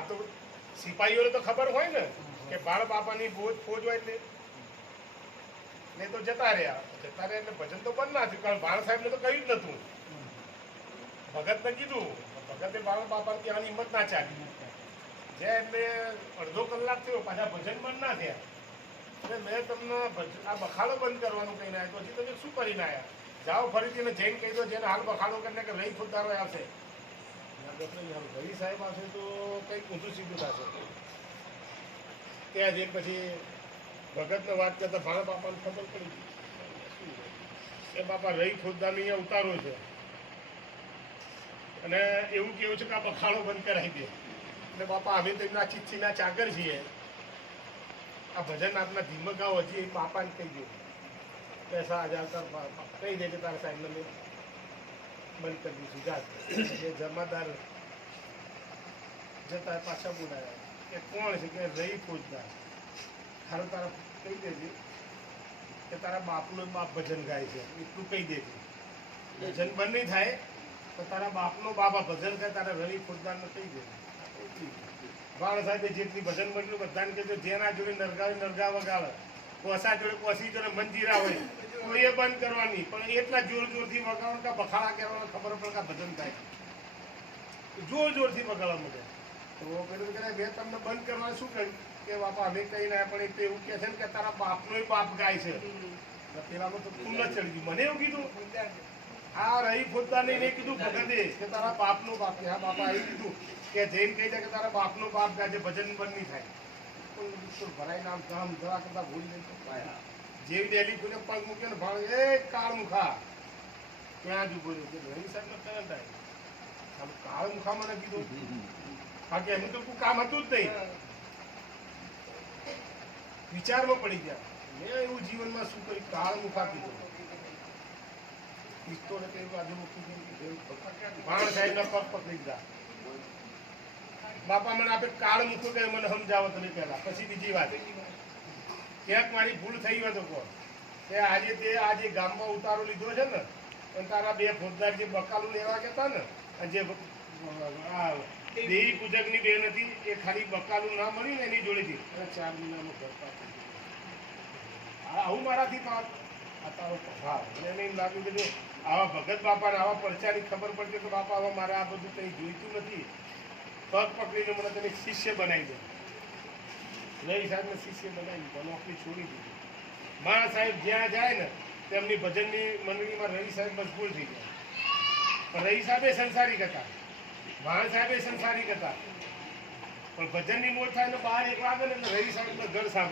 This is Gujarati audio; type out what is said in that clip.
આ તો સિપાહીઓને તો ખબર હોય ને કે બાળ બાપાની ફોજ ફોજ હોય એટલે. ને તો જતા રહ્યા. જતા રહ્યા એટલે ભજન તો બંધ ના થયું, કારણ બાળ સાહેબને તો કહ્યું જ નતું ભગતને કીધું, ભગતે બાળ બાપાને કહેવાની હિંમત ના ચાલી. જે એટલે અડધો કલાક થયો, પાછા ભજન બંધ ના થયા. એટલે મેં તમને આ બખાડો બંધ કરવાનું કહીને આવ્યો. હજી તમે શું કરીને આવ્યા? જાઓ ફરીથી જઈને કહી દો, જેને હાલ બખાડો કરીને કે લઈ ફૂટદારો આવશે. હાલ સાહેબ આવશે તો કંઈક ઊંધું સીધું થશે. ત્યાં જઈને પછી ભગતને વાત કરતા ભાણા બાપાને ખબર પડી ગઈ. એ બાપા રહી ખોદદાની અહીંયા ઉતારો છે. અને એવું કેવું છે કે આ બખાડો બંધ કરાવી દે. એટલે બાપા, અમે તો એમના ચિઠ્ઠીના ચાકર છીએ. આ ભજન આપના ધીમગાઓ હજી એ બાપાને કહી દે. પૈસા હજાર કહી દે કે તારા સાહેબને મેં. બંધ કરી દીધું. જાત. એ જમાદાર જતા પાછા બોલાયા. એ કોણ છે કે રહી ફોજદાર? ખારું તારા કહી દેજે કે તારા બાપનું બાપ ભજન ગાય છે. એટલું કહી દેજે. ભજન બંધ નહીં થાય, તો તારા બાપનો બાપા ભજન થાય તારા રવિ ફોજદારને કહી દેજે. બાળ સાહેબે જેટલી ભજન બન્યું બધાને કહેજો જેના જોડે નરગાવે નરગા વગાડે. કોસા જોડે કોસી જોડે મંજીરા હોય એ બંધ કરવાની. પણ એટલા જોર જોરથી વગાડો કે બખાડા કહેવાનો ખબર પડે કે ભજન થાય. જોર જોરથી બગાડવા મળે તો પેલું કે મેં તમને બંધ કરવા શું કહ્યું? કે બાપા, અમે કઈ ના, પણ એવું કહે છે ને કે તારા બાપનો બાપ ગાય છે. પેલામાં તો તું ન ચડી ગયું. મને એવું કીધું? આ રહી ફોજદારને એને કીધું ભગતે કે તારા બાપનો બાપ કે હા, બાપા, એ કીધું કે જૈન કહી દે કે તારા બાપનો બાપ ગાય છે, ભજન બંધ નહીં થાય. કોઈ કામ હતું જ નહીં વિચારમાં પડી ગયા મેં એવું જીવનમાં શું કર્યું કાળ મુખા કીધું પિસ્તોલ કે એવું બાજુ મૂકી દીધું ભાણ સાહેબના પગ પકડી દીધા બાપા મને આપે કાળ મૂકો કે મને સમજાવો તમે પહેલા. પછી બીજી વાત. ક્યાંક મારી ભૂલ થઈ હોય તો કહો. કે આજે તે આજે ગામમાં ઉતારો લીધો છે ને અને તારા બે ફોજદાર જે બકાલું લેવા કહેતા ને અને જે દેવી પૂજકની બેન હતી એ ખાલી બકાલું ના મળ્યું ને એની જોડેથી. અને ચાર મહિનામાં પાછું આવું મારાથી તારો પ્રભાવ મને એમ લાગ્યું કે જો આવા ભગત બાપાને આવા પરચાની ખબર પડશે તો બાપા હવે મારે આ બધું કંઈ જોઈતું નથી. પગ પકડીને મને તેને શિષ્ય બનાવી દે. રવિ સાહેબને શિષ્ય બનાવી દીધો નોકરી છોડી દીધી. મારા સાહેબ જ્યાં જાય ને, તેમની ભજનની મંડળીમાં રવિ સાહેબ મજબૂર થઈ જાય પણ રવિ સાહેબે સંસારિક હતા. મહાન સાહેબે સંસારિક હતા. પણ ભજનની મોજ થાય તો બહાર એક વાગે ને રવિ સાહેબનું ઘર સાંભળે.